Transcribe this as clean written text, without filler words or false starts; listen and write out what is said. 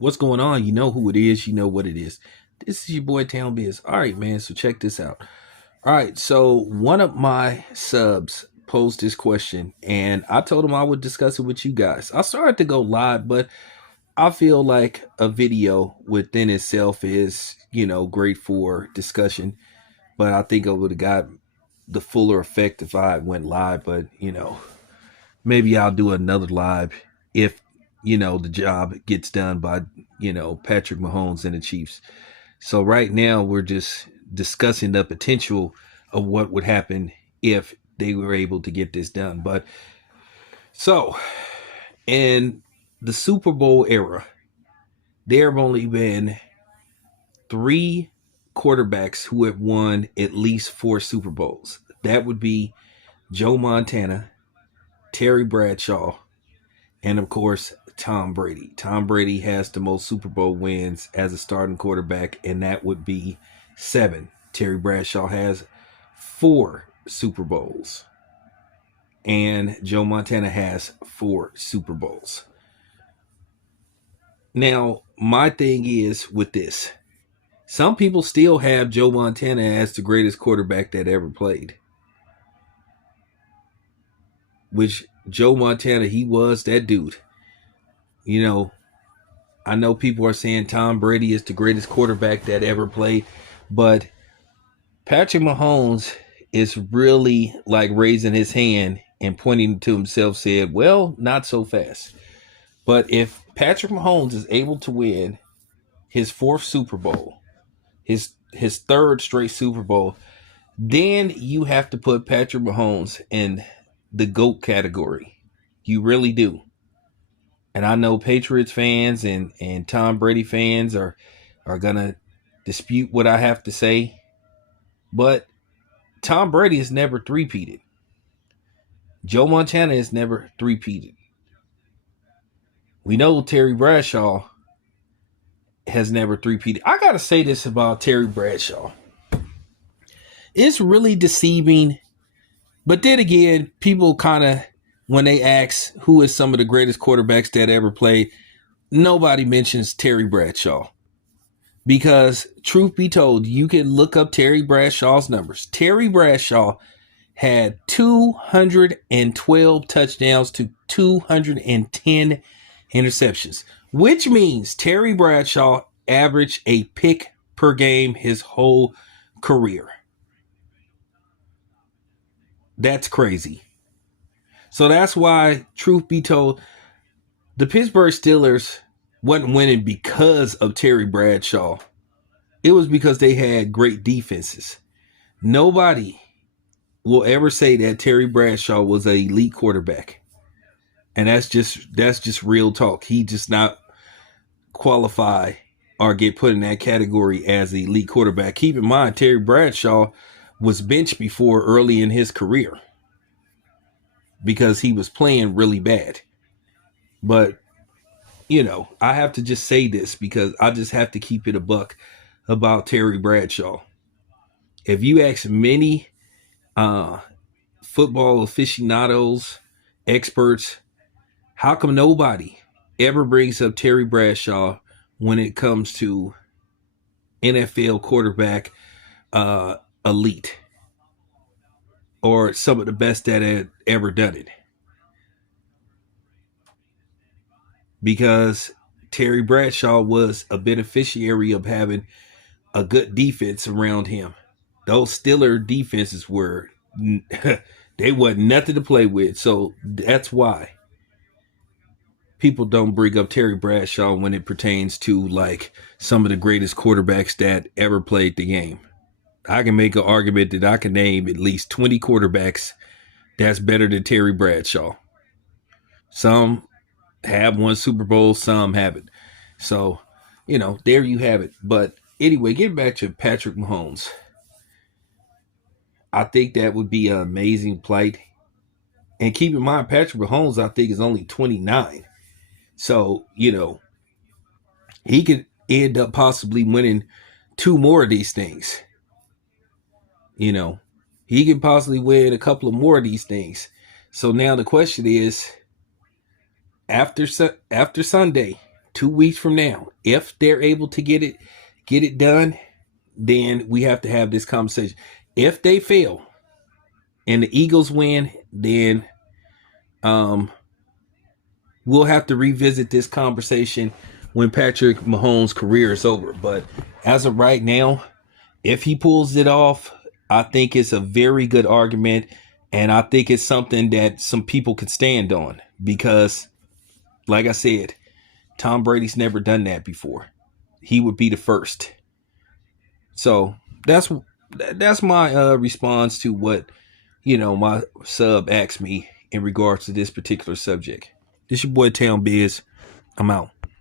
What's going on? You know who it is. You know what it is. This is your boy Town Biz. All right, man. So check this out. All right. So one of my subs posed this question, and I told him I would discuss it with you guys. I started to go live, but I feel like a video within itself is, great for discussion. But I think I would have got the fuller effect if I went live. But maybe I'll do another live if the job gets done by Patrick Mahomes and the Chiefs. So right now we're just discussing the potential of what would happen if they were able to get this done. But so in the Super Bowl era, there have only been three quarterbacks who have won at least four Super Bowls. That would be Joe Montana, Terry Bradshaw, and of course, Tom Brady. Tom Brady has the most Super Bowl wins as a starting quarterback, and that would be 7. Terry Bradshaw has 4 Super Bowls, and Joe Montana has 4 Super Bowls. Now, my thing is with this. Some people still have Joe Montana as the greatest quarterback that ever played. Which Joe Montana, he was that dude. I know people are saying Tom Brady is the greatest quarterback that ever played, but Patrick Mahomes is really like raising his hand and pointing to himself, said, well, not so fast. But if Patrick Mahomes is able to win his 4th Super Bowl, his 3rd straight Super Bowl, then you have to put Patrick Mahomes in the GOAT category. You really do. And I know Patriots fans and Tom Brady fans are going to dispute what I have to say. But Tom Brady has never three-peated. Joe Montana has never three-peated. We know Terry Bradshaw has never three-peated. I got to say this about Terry Bradshaw. It's really deceiving. But then again, people kind of, when they ask who is some of the greatest quarterbacks that ever played, nobody mentions Terry Bradshaw. Because truth be told, you can look up Terry Bradshaw's numbers. Terry Bradshaw had 212 touchdowns to 210 interceptions, which means Terry Bradshaw averaged a pick per game his whole career. That's crazy. So that's why, truth be told, the Pittsburgh Steelers wasn't winning because of Terry Bradshaw. It was because they had great defenses. Nobody will ever say that Terry Bradshaw was an elite quarterback. And that's just real talk. He just not qualify or get put in that category as an elite quarterback. Keep in mind, Terry Bradshaw was benched before early in his career because he was playing really bad. But, I have to just say this because I just have to keep it a buck about Terry Bradshaw. If you ask many football aficionados, experts, how come nobody ever brings up Terry Bradshaw when it comes to NFL quarterback elite or some of the best that had ever done it? Because Terry Bradshaw was a beneficiary of having a good defense around him. Those Steeler defenses were, they wasn't nothing to play with. So that's why people don't bring up Terry Bradshaw when it pertains to like some of the greatest quarterbacks that ever played the game. I can make an argument that I can name at least 20 quarterbacks that's better than Terry Bradshaw. Some have won Super Bowl, some haven't. So, there you have it. But anyway, getting back to Patrick Mahomes. I think that would be an amazing plight. And keep in mind, Patrick Mahomes, I think, is only 29. So, he could end up possibly winning 2 more of these things. He could possibly win a couple of more of these things. So now the question is, after Sunday, 2 weeks from now, if they're able to get it done, then we have to have this conversation. If they fail and the Eagles win, then we'll have to revisit this conversation when Patrick Mahomes' career is over. But as of right now, if he pulls it off, I think it's a very good argument. And I think it's something that some people could stand on because, like I said, Tom Brady's never done that before. He would be the first. So that's my response to what, my sub asked me in regards to this particular subject. This your boy Town Biz. I'm out.